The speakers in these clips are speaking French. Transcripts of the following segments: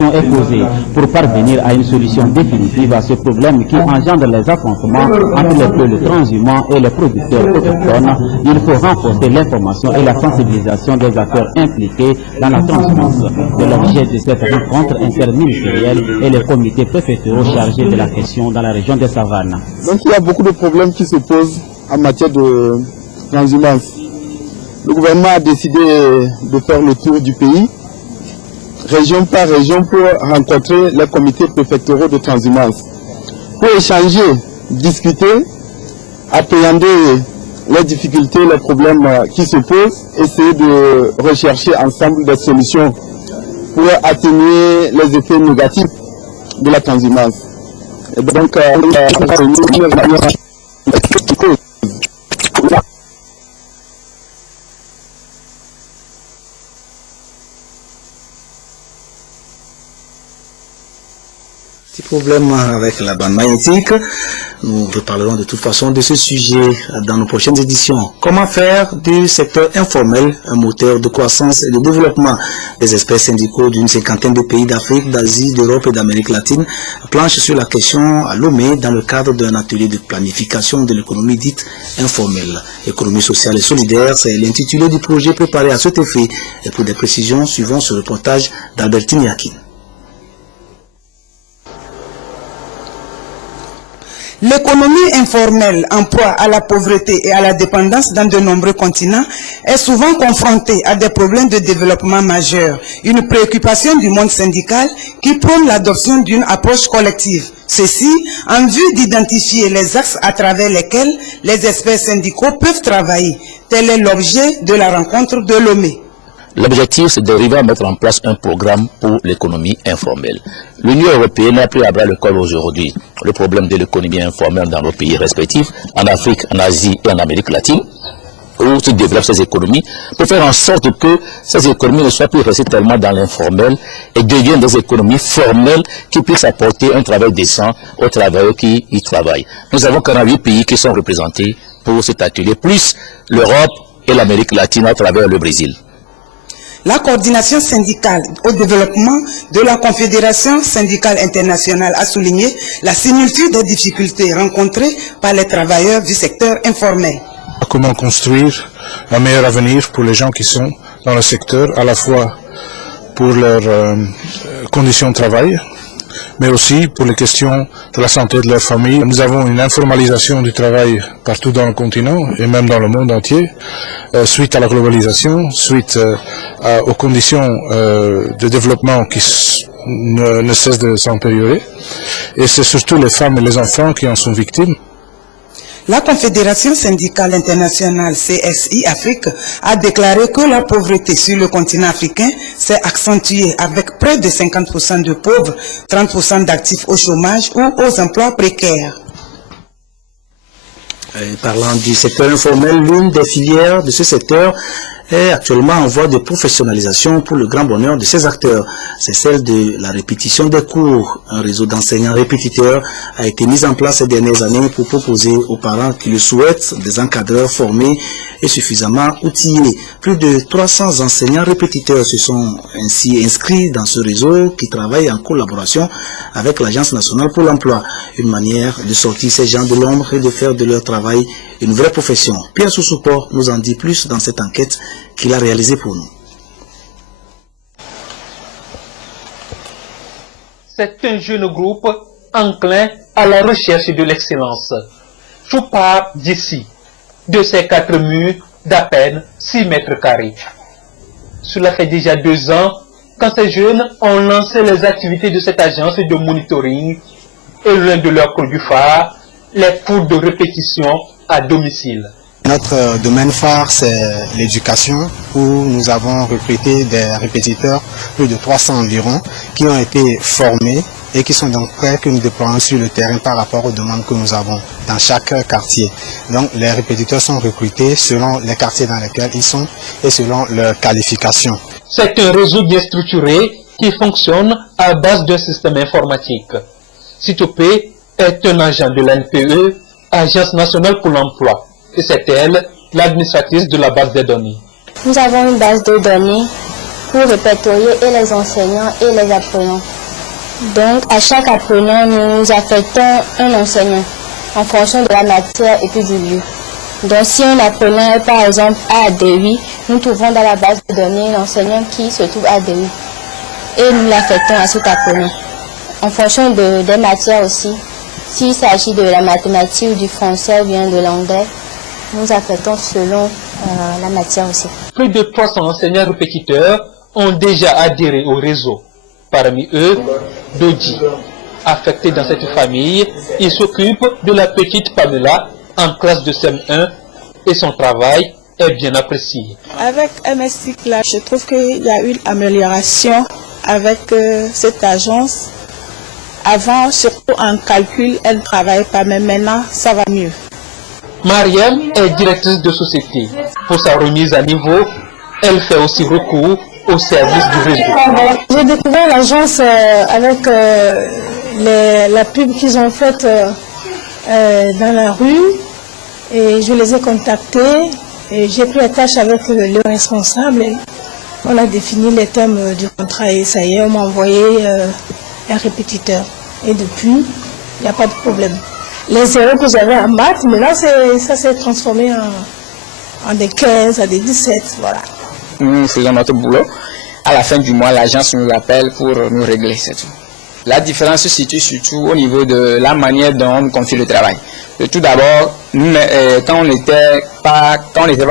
est posée pour parvenir à une solution définitive à ce problème qui engendre les affrontements entre les peuples transhumants et les producteurs autochtones. Il faut renforcer l'information et la sensibilisation des acteurs impliqués dans la transhumance. C'est l'objet de cette rencontre interministérielle et les comités préfectoraux chargés de la question dans la région des Savanes. Donc il y a beaucoup de problèmes qui se posent en matière de transhumance. Le gouvernement a décidé de faire le tour du pays, région par région, pour rencontrer les comités préfectoraux de transhumance, pour échanger, discuter, appréhender les difficultés, les problèmes qui se posent, essayer de rechercher ensemble des solutions pour atténuer les effets négatifs de la transhumance. Et donc, problème avec la bande magnétique. Nous reparlerons de toute façon de ce sujet dans nos prochaines éditions. Comment faire du secteur informel un moteur de croissance et de développement? Les experts syndicaux d'une cinquantaine de pays d'Afrique, d'Asie, d'Europe et d'Amérique latine planchent sur la question à Lomé dans le cadre d'un atelier de planification de l'économie dite informelle. Économie sociale et solidaire, c'est l'intitulé du projet préparé à cet effet. Et pour des précisions, suivons ce reportage d'Albertine Yakin. L'économie informelle, en proie à la pauvreté et à la dépendance dans de nombreux continents, est souvent confrontée à des problèmes de développement majeurs. Une préoccupation du monde syndical qui prône l'adoption d'une approche collective. Ceci en vue d'identifier les axes à travers lesquels les experts syndicaux peuvent travailler. Tel est l'objet de la rencontre de Lomé. L'objectif, c'est d'arriver à mettre en place un programme pour l'économie informelle. L'Union européenne a pris à bras le corps aujourd'hui le problème de l'économie informelle dans nos pays respectifs, en Afrique, en Asie et en Amérique latine, où se développent ces économies, pour faire en sorte que ces économies ne soient plus restées tellement dans l'informel et deviennent des économies formelles qui puissent apporter un travail décent aux travailleurs qui y travaillent. Nous avons 48 pays qui sont représentés pour cet atelier, plus l'Europe et l'Amérique latine à travers le Brésil. La coordination syndicale au développement de la Confédération syndicale internationale a souligné la similitude des difficultés rencontrées par les travailleurs du secteur informel. Comment construire un meilleur avenir pour les gens qui sont dans le secteur, à la fois pour leurs conditions de travail, mais aussi pour les questions de la santé de leur famille. Nous avons une informalisation du travail partout dans le continent et même dans le monde entier, suite à la globalisation, suite aux conditions de développement qui ne cessent de s'améliorer. Et c'est surtout les femmes et les enfants qui en sont victimes. La Confédération syndicale internationale CSI Afrique a déclaré que la pauvreté sur le continent africain s'est accentuée avec près de 50% de pauvres, 30% d'actifs au chômage ou aux emplois précaires. Parlant du secteur informel, l'une des filières de ce secteur est actuellement en voie de professionnalisation pour le grand bonheur de ses acteurs. C'est celle de la répétition des cours. Un réseau d'enseignants répétiteurs a été mis en place ces dernières années pour proposer aux parents qui le souhaitent des encadreurs formés et suffisamment outillés. Plus de 300 enseignants répétiteurs se sont ainsi inscrits dans ce réseau qui travaille en collaboration avec l'Agence nationale pour l'emploi. Une manière de sortir ces gens de l'ombre et de faire de leur travail une vraie profession. Pierre Soussoupo nous en dit plus dans cette enquête qu'il a réalisée pour nous. C'est un jeune groupe enclin à la recherche de l'excellence. Tout part d'ici, de ces 4 murs d'à peine 6 mètres carrés. Cela fait déjà 2 ans quand ces jeunes ont lancé les activités de cette agence de monitoring et l'un de leurs produits phares, les cours de répétition à domicile. Notre domaine phare, c'est l'éducation, où nous avons recruté des répétiteurs, plus de 300 environ, qui ont été formés et qui sont donc prêts que nous déployons sur le terrain par rapport aux demandes que nous avons dans chaque quartier. Donc les répétiteurs sont recrutés selon les quartiers dans lesquels ils sont et selon leur qualification. C'est un réseau bien structuré qui fonctionne à base d'un système informatique. Citopé est un agent de l'ANPE, Agence nationale pour l'emploi, et c'est elle, l'administratrice de la base des données. Nous avons une base de données pour répertorier et les enseignants et les apprenants. Donc, à chaque apprenant, nous affectons un enseignant en fonction de la matière et puis du lieu. Donc, si un apprenant est par exemple à Adéry, nous trouvons dans la base de données l'enseignant qui se trouve à Adéry et nous l'affectons à cet apprenant. En fonction des matières aussi, s'il s'agit de la mathématique ou du français ou bien de l'anglais, nous affectons selon la matière aussi. Plus de 300 enseignants répétiteurs ont déjà adhéré au réseau. Parmi eux, Dodi. Affecté dans cette famille, il s'occupe de la petite Pamela en classe de CM1 et son travail est bien apprécié. Avec MSIC, là, je trouve qu'il y a eu une amélioration avec cette agence. Avant, surtout en calcul, elle ne travaillait pas, mais maintenant, ça va mieux. Mariam est directrice de société. Pour sa remise à niveau, elle fait aussi recours au service du réseau. J'ai découvert l'agence avec la pub qu'ils ont faite dans la rue et je les ai contactés et j'ai pris la tâche avec le responsable. Et on a défini les thèmes du contrat et ça y est, on m'a envoyé un répétiteur. Et depuis, il n'y a pas de problème. Les zéros que j'avais en maths, mais là, ça s'est transformé en des 15, à des 17, voilà. Nous faisons notre boulot. À la fin du mois, l'agence nous appelle pour nous régler, c'est tout. La différence se situe surtout au niveau de la manière dont on confie le travail. Tout d'abord, nous, quand on n'était pas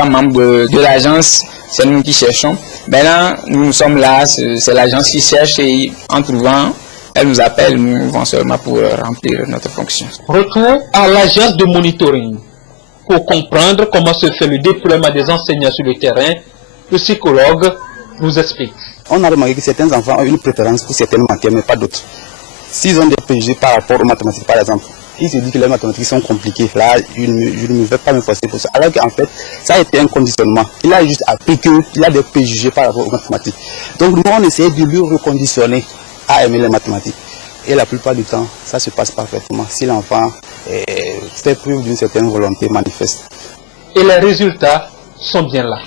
membre de l'agence, c'est nous qui cherchons. Maintenant, nous sommes là, c'est l'agence qui cherche et en trouvant, elle nous appelle, nous vont seulement pour remplir notre fonction. Retour à l'agence de monitoring. Pour comprendre comment se fait le déploiement des enseignants sur le terrain, le psychologue nous explique. On a remarqué que certains enfants ont une préférence pour certaines matières, mais pas d'autres. S'ils ont des préjugés par rapport aux mathématiques, par exemple, ils se disent que les mathématiques sont compliquées, là, je ne vais pas me forcer pour ça. Alors qu'en fait, ça a été un conditionnement. Il a juste appris qu'il a des préjugés par rapport aux mathématiques. Donc nous, on essaie de lui reconditionner à aimer les mathématiques. Et la plupart du temps, ça se passe parfaitement. Si l'enfant fait preuve d'une certaine volonté manifeste. Et les résultats sont bien là.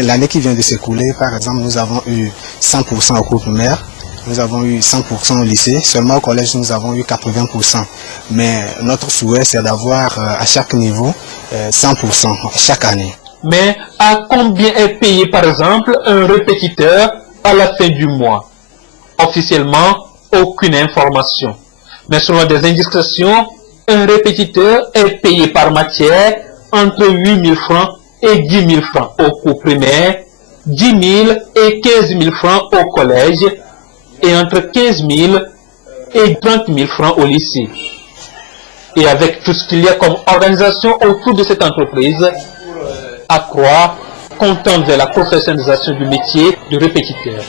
L'année qui vient de s'écouler, par exemple, nous avons eu 100% au cours primaire, nous avons eu 100% au lycée, seulement au collège nous avons eu 80%. Mais notre souhait c'est d'avoir à chaque niveau 100% chaque année. Mais à combien est payé par exemple un répétiteur à la fin du mois? Officiellement, aucune information. Mais selon des indiscrétions, un répétiteur est payé par matière entre 8 000 francs et 10 000 francs au cours primaire, 10 000 et 15 000 francs au collège et entre 15 000 et 30 000 francs au lycée. Et avec tout ce qu'il y a comme organisation autour de cette entreprise, Accroît comptant vers la professionnalisation du métier de répétiteur.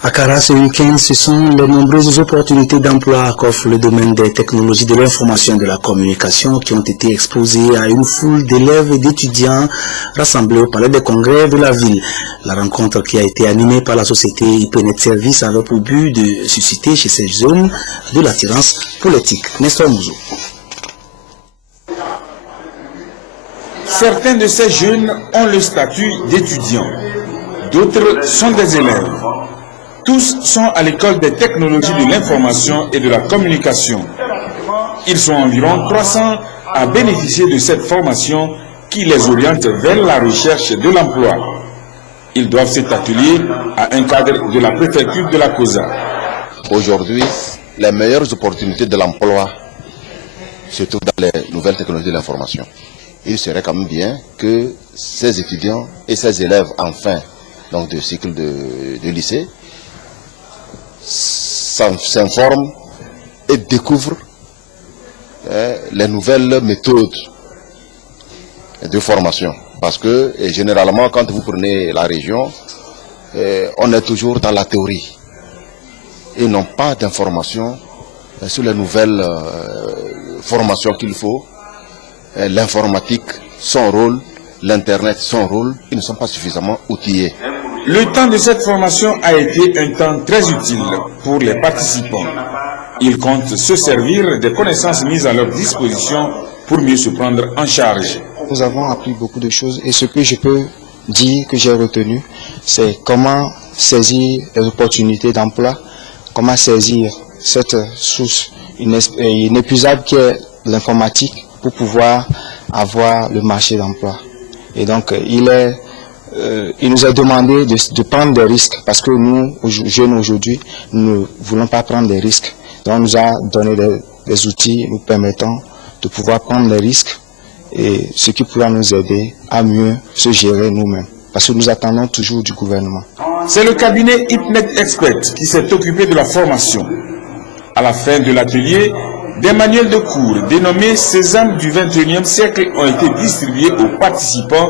À Kara, ce week-end, ce sont les nombreuses opportunités d'emploi qu'offre le domaine des technologies de l'information et de la communication qui ont été exposées à une foule d'élèves et d'étudiants rassemblés au palais des congrès de la ville. La rencontre qui a été animée par la société IPNet Service avait pour but de susciter chez ces jeunes de l'attirance politique. Nestor Mouzou. Certains de ces jeunes ont le statut d'étudiants, d'autres sont des élèves. Tous sont à l'école des technologies de l'information et de la communication. Ils sont environ 300 à bénéficier de cette formation qui les oriente vers la recherche de l'emploi. Ils doivent cet atelier à un cadre de la préfecture de la COSA. Aujourd'hui, les meilleures opportunités de l'emploi se trouvent dans les nouvelles technologies de l'information. Il serait quand même bien que ces étudiants et ces élèves en fin de cycle de lycée s'informent et découvrent les nouvelles méthodes de formation. Parce que généralement, quand vous prenez la région, on est toujours dans la théorie. Ils n'ont pas d'informations sur les nouvelles formations qu'il faut. L'informatique, son rôle, l'Internet, son rôle, ils ne sont pas suffisamment outillés. Le temps de cette formation a été un temps très utile pour les participants. Ils comptent se servir des connaissances mises à leur disposition pour mieux se prendre en charge. Nous avons appris beaucoup de choses et ce que je peux dire, que j'ai retenu, c'est comment saisir les opportunités d'emploi, comment saisir cette source inépuisable qui est l'informatique pour pouvoir avoir le marché d'emploi. Et donc, il nous a demandé de prendre des risques parce que nous, jeunes aujourd'hui, nous ne voulons pas prendre des risques. Donc, on nous a donné des outils nous permettant de pouvoir prendre les risques et ce qui pourra nous aider à mieux se gérer nous-mêmes. Parce que nous attendons toujours du gouvernement. C'est le cabinet IPNET Expert qui s'est occupé de la formation. À la fin de l'atelier, des manuels de cours dénommés Sésame du 21e siècle ont été distribués aux participants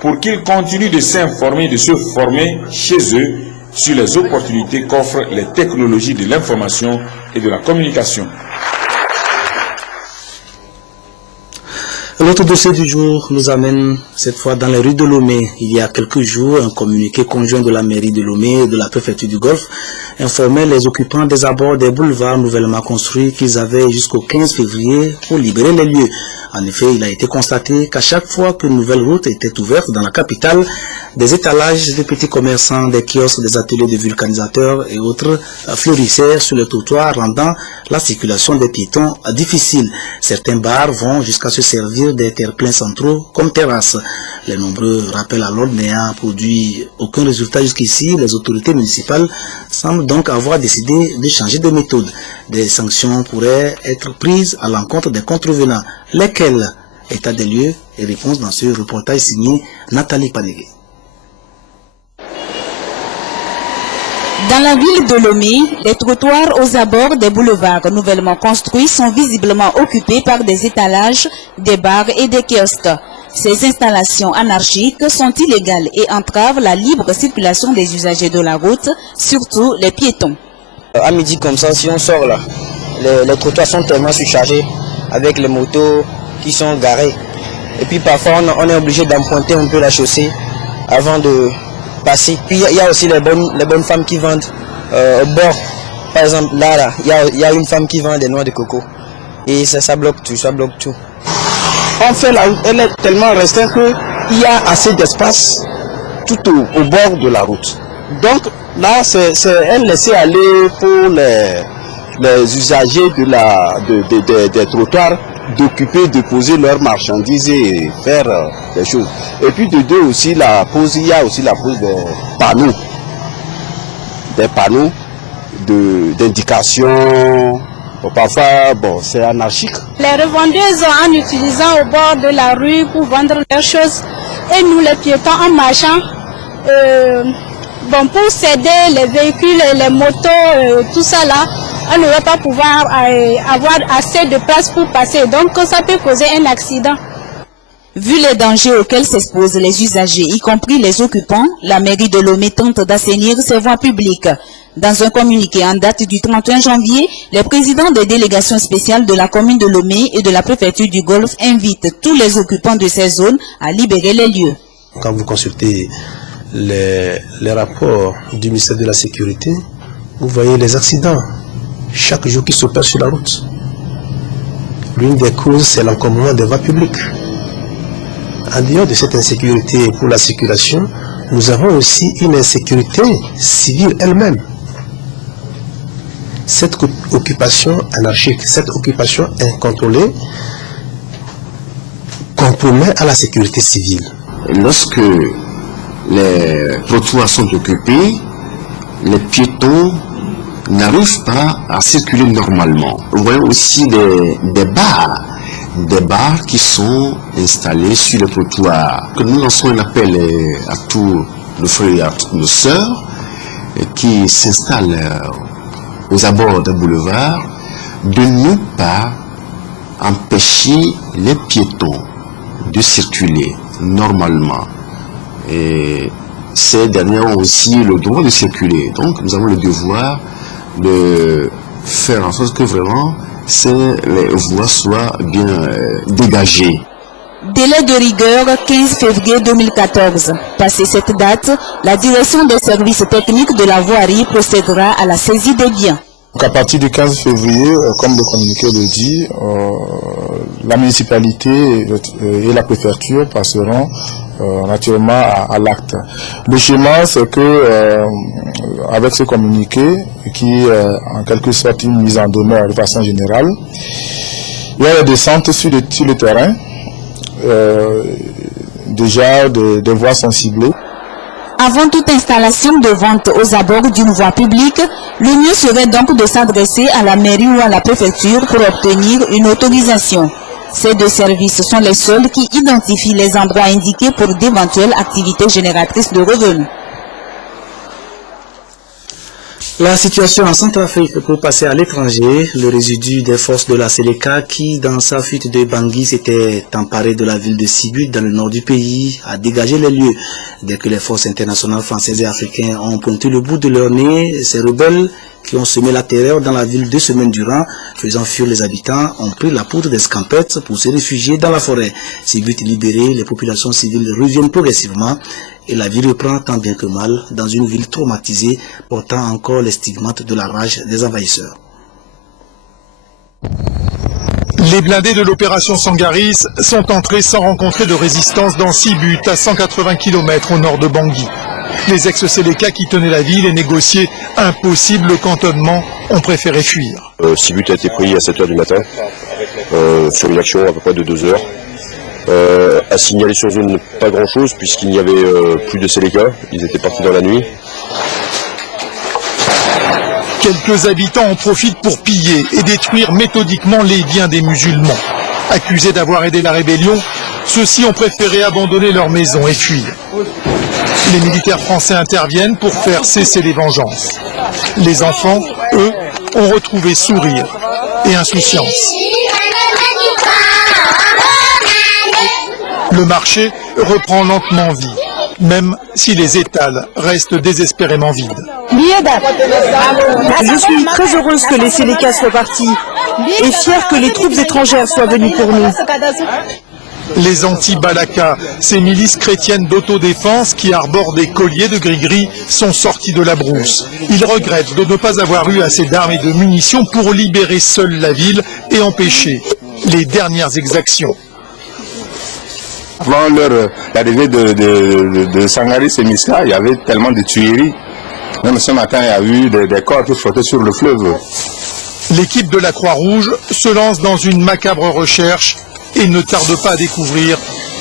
pour qu'ils continuent de s'informer et de se former chez eux sur les opportunités qu'offrent les technologies de l'information et de la communication. L'autre dossier du jour nous amène cette fois dans les rues de Lomé. Il y a quelques jours, un communiqué conjoint de la mairie de Lomé et de la préfecture du Golfe informait les occupants des abords des boulevards nouvellement construits qu'ils avaient jusqu'au 15 février pour libérer les lieux. En effet, il a été constaté qu'à chaque fois qu'une nouvelle route était ouverte dans la capitale, des étalages de petits commerçants, des kiosques, des ateliers de vulcanisateurs et autres fleurissaient sur le trottoir, rendant la circulation des piétons difficile. Certains bars vont jusqu'à se servir des terre-pleins centraux comme terrasses. Les nombreux rappels à l'ordre n'ayant produit aucun résultat jusqu'ici, les autorités municipales semblent donc avoir décidé de changer de méthode. Des sanctions pourraient être prises à l'encontre des contrevenants. Lesquels? État des lieux et réponse dans ce reportage signé Nathalie Panégué. Dans la ville de Lomé, les trottoirs aux abords des boulevards nouvellement construits sont visiblement occupés par des étalages, des bars et des kiosques. Ces installations anarchiques sont illégales et entravent la libre circulation des usagers de la route, surtout les piétons. À midi comme ça, si on sort là, les trottoirs sont tellement surchargés avec les motos qui sont garées. Et puis parfois on est obligé d'emprunter un peu la chaussée avant de passer. Puis il y a aussi les bonnes femmes qui vendent au bord. Par exemple là, il y a une femme qui vend des noix de coco. Et ça bloque tout, ça bloque tout. En fait, la route, elle est tellement restreinte qu'il y a assez d'espace tout au bord de la route. Donc là, c'est un laisser-aller pour les usagers des trottoirs d'occuper, de poser leurs marchandises et faire des choses. Et puis de deux aussi, il y a aussi la pose des panneaux d'indication. Parfois, bon, c'est anarchique. Les revendeuses, en utilisant au bord de la rue pour vendre leurs choses, et nous les piétons en marchant, pour céder les véhicules, les motos, tout ça là, on ne va pas pouvoir avoir assez de place pour passer. Donc ça peut causer un accident. Vu les dangers auxquels s'exposent les usagers, y compris les occupants, la mairie de Lomé tente d'assainir ses voies publiques. Dans un communiqué en date du 31 janvier, les présidents des délégations spéciales de la commune de Lomé et de la préfecture du Golfe invitent tous les occupants de ces zones à libérer les lieux. Quand vous consultez les rapports du ministère de la Sécurité, vous voyez les accidents chaque jour qui s'opèrent sur la route. L'une des causes, c'est l'encombrement des voies publiques. En dehors de cette insécurité pour la circulation, nous avons aussi une insécurité civile elle-même. Cette occupation anarchique, cette occupation incontrôlée compromet à la sécurité civile. Lorsque les trottoirs sont occupés, les piétons n'arrivent pas à circuler normalement. Nous voyons aussi des bars qui sont installés sur les trottoirs. Nous lançons un appel à tous nos frères et à toutes nos sœurs qui s'installent aux abords des boulevards de ne pas empêcher les piétons de circuler normalement. Et ces derniers ont aussi le droit de circuler. Donc nous avons le devoir de faire en sorte que vraiment les voies soient bien dégagées. Délai de rigueur 15 février 2014. Passé cette date, la direction des services techniques de la voirie procédera à la saisie des biens. Donc à partir du 15 février, comme le communiqué le dit, la municipalité et la préfecture passeront naturellement à l'acte. Le schéma, c'est que avec ce communiqué, qui est en quelque sorte une mise en demeure de façon générale, il y a des descentes sur le terrain. Déjà, des voies sont ciblées. Avant toute installation de vente aux abords d'une voie publique, le mieux serait donc de s'adresser à la mairie ou à la préfecture pour obtenir une autorisation. Ces deux services sont les seuls qui identifient les endroits indiqués pour d'éventuelles activités génératrices de revenus. La situation en Centrafrique, pour passer à l'étranger, le résidu des forces de la Séléka qui, dans sa fuite de Bangui, s'était emparé de la ville de Sibut dans le nord du pays, a dégagé les lieux. Dès que les forces internationales françaises et africaines ont pointé le bout de leur nez, ces rebelles qui ont semé la terreur dans la ville 2 semaines durant, faisant fuir les habitants, ont pris la poudre d'escampette pour se réfugier dans la forêt. Sibut libéré, les populations civiles reviennent progressivement et la vie reprend tant bien que mal dans une ville traumatisée portant encore les stigmates de la rage des envahisseurs. Les blindés de l'opération Sangaris sont entrés sans rencontrer de résistance dans Sibut, à 180 km au nord de Bangui. Les ex-Séléka qui tenaient la ville et négociaient un possible cantonnement ont préféré fuir. Sibut a été pris à 7 h du matin, sur une action à peu près de 2 heures. À signaler sur zone pas grand chose puisqu'il n'y avait plus de Séléka, ils étaient partis dans la nuit. Quelques habitants en profitent pour piller et détruire méthodiquement les biens des musulmans. Accusés d'avoir aidé la rébellion, ceux-ci ont préféré abandonner leur maison et fuir. Les militaires français interviennent pour faire cesser les vengeances. Les enfants, eux, ont retrouvé sourire et insouciance. Le marché reprend lentement vie, même si les étals restent désespérément vides. Je suis très heureuse que les Sélékas soient partis et fière que les troupes étrangères soient venues pour nous. Les anti-Balaka, ces milices chrétiennes d'autodéfense qui arborent des colliers de gris-gris, sont sortis de la brousse. Ils regrettent de ne pas avoir eu assez d'armes et de munitions pour libérer seule la ville et empêcher les dernières exactions. Avant l'arrivée de Sangaris et Miska, il y avait tellement de tueries. Même ce matin, il y a eu des corps qui flottaient sur le fleuve. L'équipe de la Croix-Rouge se lance dans une macabre recherche et ne tarde pas à découvrir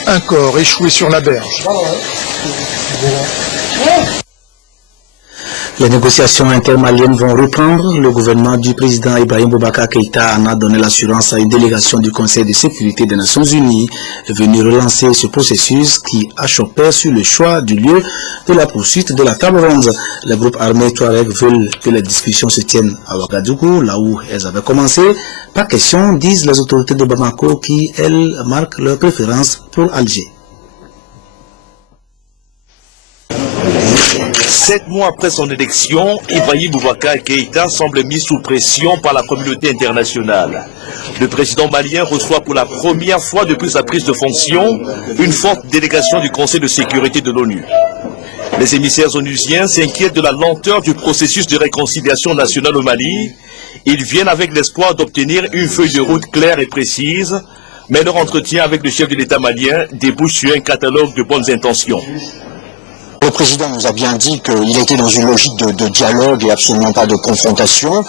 un corps échoué sur la berge. Les négociations intermaliennes vont reprendre. Le gouvernement du président Ibrahim Boubacar Keïta en a donné l'assurance à une délégation du Conseil de sécurité des Nations Unies venue relancer ce processus qui achoppait sur le choix du lieu de la poursuite de la table ronde. Les groupes armés Touareg veulent que les discussions se tiennent à Ouagadougou, là où elles avaient commencé. Pas question, disent les autorités de Bamako qui, elles, marquent leur préférence pour Alger. 7 mois après son élection, Ibrahim Boubacar Keïta semble mis sous pression par la communauté internationale. Le président malien reçoit pour la première fois depuis sa prise de fonction une forte délégation du Conseil de sécurité de l'ONU. Les émissaires onusiens s'inquiètent de la lenteur du processus de réconciliation nationale au Mali. Ils viennent avec l'espoir d'obtenir une feuille de route claire et précise, mais leur entretien avec le chef de l'État malien débouche sur un catalogue de bonnes intentions. Le président nous a bien dit qu'il était dans une logique de dialogue et absolument pas de confrontation.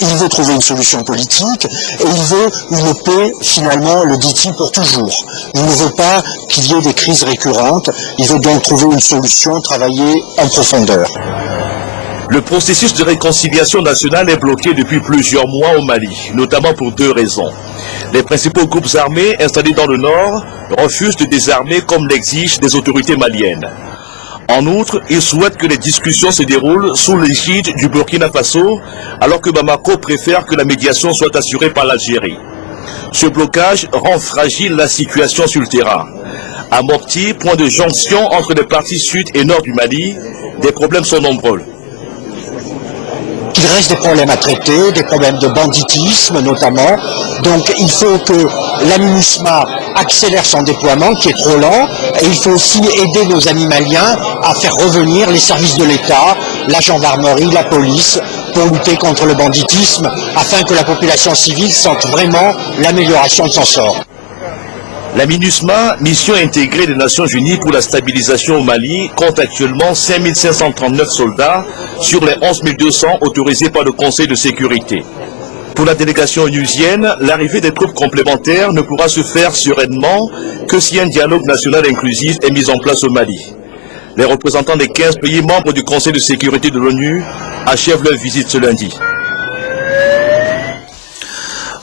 Il veut trouver une solution politique et il veut une paix, finalement, le dit-il, pour toujours. Il ne veut pas qu'il y ait des crises récurrentes. Il veut donc trouver une solution, travailler en profondeur. Le processus de réconciliation nationale est bloqué depuis plusieurs mois au Mali, notamment pour 2 raisons. Les principaux groupes armés installés dans le nord refusent de désarmer comme l'exigent les autorités maliennes. En outre, ils souhaitent que les discussions se déroulent sous l'égide du Burkina Faso, alors que Bamako préfère que la médiation soit assurée par l'Algérie. Ce blocage rend fragile la situation sur le terrain. À Mopti, point de jonction entre les parties sud et nord du Mali, des problèmes sont nombreux. Il reste des problèmes à traiter, des problèmes de banditisme notamment. Donc il faut que la MINUSMA accélère son déploiement qui est trop lent. Et il faut aussi aider nos amis maliens à faire revenir les services de l'État, la gendarmerie, la police pour lutter contre le banditisme, afin que la population civile sente vraiment l'amélioration de son sort. La MINUSMA, mission intégrée des Nations Unies pour la stabilisation au Mali, compte actuellement 5539 soldats sur les 11 200 autorisés par le Conseil de sécurité. Pour la délégation onusienne, l'arrivée des troupes complémentaires ne pourra se faire sereinement que si un dialogue national inclusif est mis en place au Mali. Les représentants des 15 pays membres du Conseil de sécurité de l'ONU achèvent leur visite ce lundi.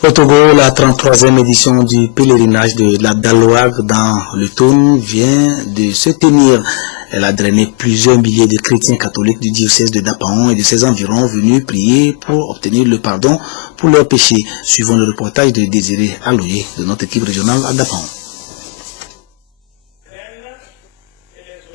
Au Togo, la 33e édition du pèlerinage de la Dalouag dans le Toun vient de se tenir. Elle a drainé plusieurs milliers de chrétiens catholiques du diocèse de Dapaon et de ses environs venus prier pour obtenir le pardon pour leurs péchés. Suivant le reportage de Désiré Aloye de notre équipe régionale à Dapaon.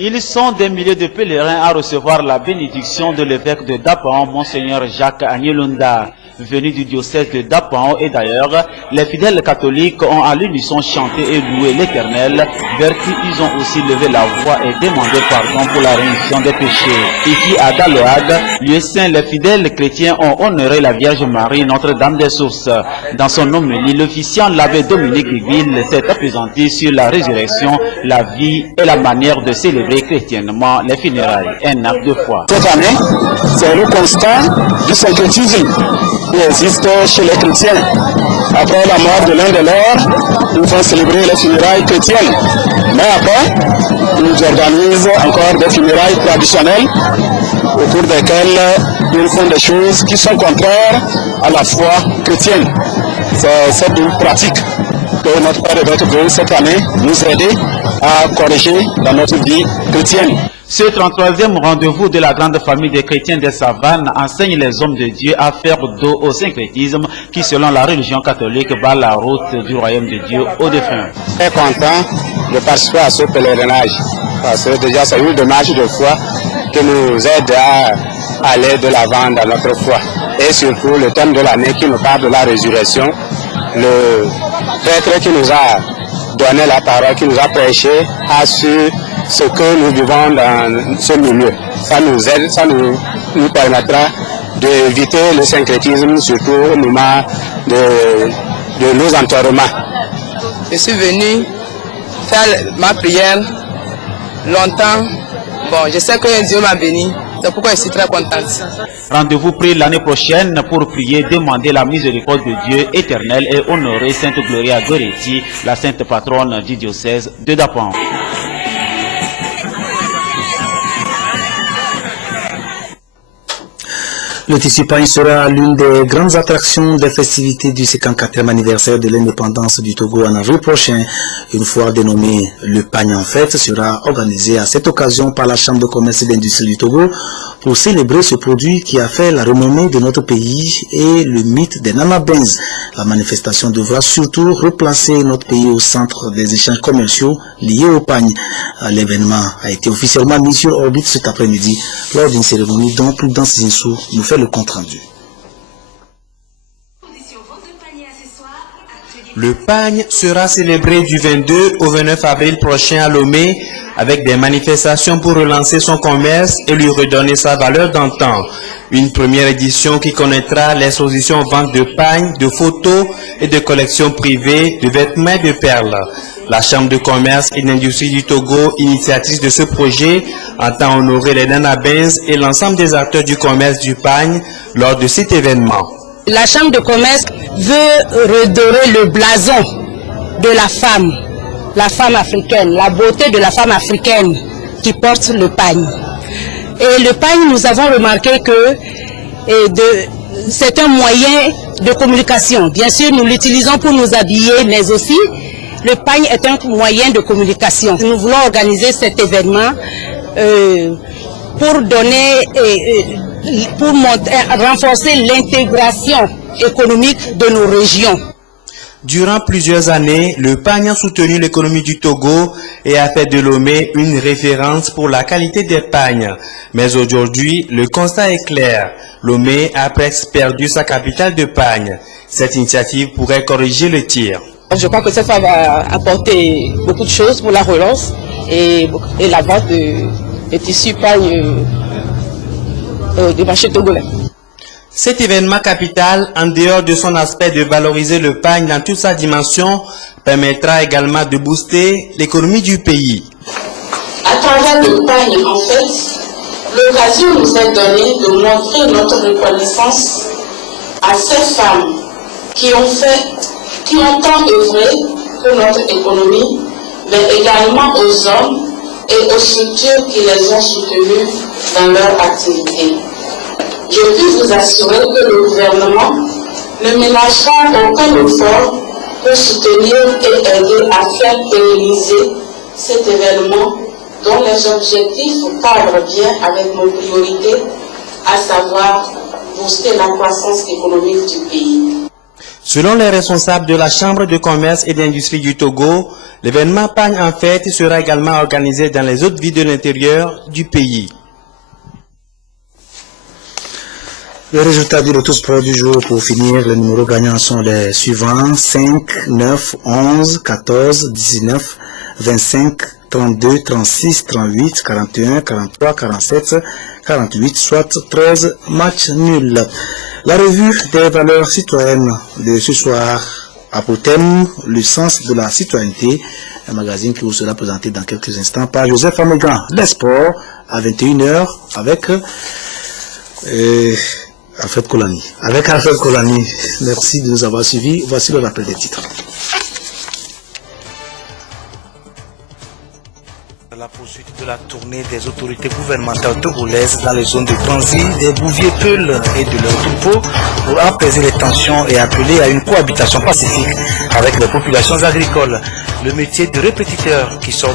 Ils sont des milliers de pèlerins à recevoir la bénédiction de l'évêque de Dapaon, Monseigneur Jacques Agnelunda. Venus du diocèse de Dapaon et d'ailleurs, les fidèles catholiques ont à l'unisson chanté et loué l'Éternel, vers qui ils ont aussi levé la voix et demandé pardon pour la rémission des péchés. Ici à Dalouag, lieu saint, les fidèles chrétiens ont honoré la Vierge Marie, Notre-Dame des Sources. Dans son homélie, l'officiant l'abbé Dominique Biville s'est appesanti sur la résurrection, la vie et la manière de célébrer chrétiennement les funérailles, un acte de foi. Cette année, c'est le constat du syncrétisme qui existe chez les chrétiens. Après la mort de l'un de leurs, nous faisons célébrer les funérailles chrétiennes. Mais après, nous organisons encore des funérailles traditionnelles au cours desquelles ils font des choses qui sont contraires à la foi chrétienne. C'est cette pratique que notre Père évêque veut cette année nous aider à corriger dans notre vie chrétienne. Ce 33e rendez-vous de la grande famille des chrétiens des savanes enseigne les hommes de Dieu à faire dos au syncrétisme qui, selon la religion catholique, bat la route du royaume de Dieu aux défunts. Très content de participer à ce pèlerinage parce que déjà c'est une démarche de foi qui nous aide à aller de l'avant dans notre foi. Et surtout le thème de l'année qui nous parle de la résurrection, le prêtre qui nous a donné la parole, qui nous a prêché, a su ce que nous vivons dans ce milieu. Ça nous aide, ça nous permettra d'éviter le syncrétisme, surtout au moment de nos enterrements. Je suis venu faire ma prière longtemps. Bon, je sais que Dieu m'a béni. C'est pourquoi je suis très contente. Rendez-vous pris l'année prochaine pour prier, demander la miséricorde de Dieu éternel et honorer Sainte Gloria Goretti, la sainte patronne du diocèse de Dapaon. Le tissu pagne sera l'une des grandes attractions des festivités du 54e anniversaire de l'indépendance du Togo en avril prochain. Une foire dénommée Le Pagne en Fête sera organisée à cette occasion par la Chambre de commerce et d'industrie du Togo pour célébrer ce produit qui a fait la renommée de notre pays et le mythe des Nana Benz. La manifestation devra surtout replacer notre pays au centre des échanges commerciaux liés au pagne. L'événement a été officiellement mis sur orbite cet après-midi lors d'une cérémonie dont Prudence Zinsou nous fait le compte rendu. Le pagne sera célébré du 22 au 29 avril prochain à Lomé avec des manifestations pour relancer son commerce et lui redonner sa valeur d'antan. Une première édition qui connaîtra l'exposition vente de pagne, de photos et de collections privées de vêtements et de perles. La Chambre de commerce et d'industrie du Togo, initiatrice de ce projet, entend honorer les Nana Benz et l'ensemble des acteurs du commerce du pagne lors de cet événement. La Chambre de commerce veut redorer le blason de la femme africaine, la beauté de la femme africaine qui porte le pagne. Et le pagne, nous avons remarqué que c'est un moyen de communication. Bien sûr, nous l'utilisons pour nous habiller, mais aussi le pagne est un moyen de communication. Nous voulons organiser cet événement pour donner, renforcer l'intégration économique de nos régions. Durant plusieurs années, le pagne a soutenu l'économie du Togo et a fait de Lomé une référence pour la qualité des pagnes. Mais aujourd'hui, le constat est clair. Lomé a presque perdu sa capitale de pagne. Cette initiative pourrait corriger le tir. Je crois que cette fois va apporter beaucoup de choses pour la relance et la vente de tissus pagne du marché togolais. Cet événement capital, en dehors de son aspect de valoriser le pagne dans toute sa dimension, permettra également de booster l'économie du pays. À travers le pagne, en fait, l'occasion nous est donnée de montrer notre reconnaissance à ces femmes qui ont tant œuvré pour notre économie, mais également aux hommes et aux structures qui les ont soutenus dans leur activité. Je puis vous assurer que le gouvernement ne ménagera aucun effort pour soutenir et aider à faire pérenniser cet événement dont les objectifs cadrent bien avec nos priorités, à savoir booster la croissance économique du pays. Selon les responsables de la Chambre de commerce et d'industrie du Togo, l'événement Pagne en fête sera également organisé dans les autres villes de l'intérieur du pays. Les résultats du Loto Sport du jour, pour finir, les numéros gagnants sont les suivants: 5, 9, 11, 14, 19, 25, 32, 36, 38, 41, 43, 47, 48, soit 13 matchs nuls. La revue des valeurs citoyennes de ce soir a pour thème le sens de la citoyenneté, un magazine qui vous sera présenté dans quelques instants par Joseph Amégan. Les sports à 21h avec Alfred Kolani. Avec Alfred Kolani. Merci de nous avoir suivis. Voici le rappel des titres. La poursuite de la tournée des autorités gouvernementales togolaises dans les zones de transit des Bouvier-Peul et de leurs troupeaux pour apaiser les tensions et appeler à une cohabitation pacifique avec les populations agricoles. Le métier de répétiteur qui sort de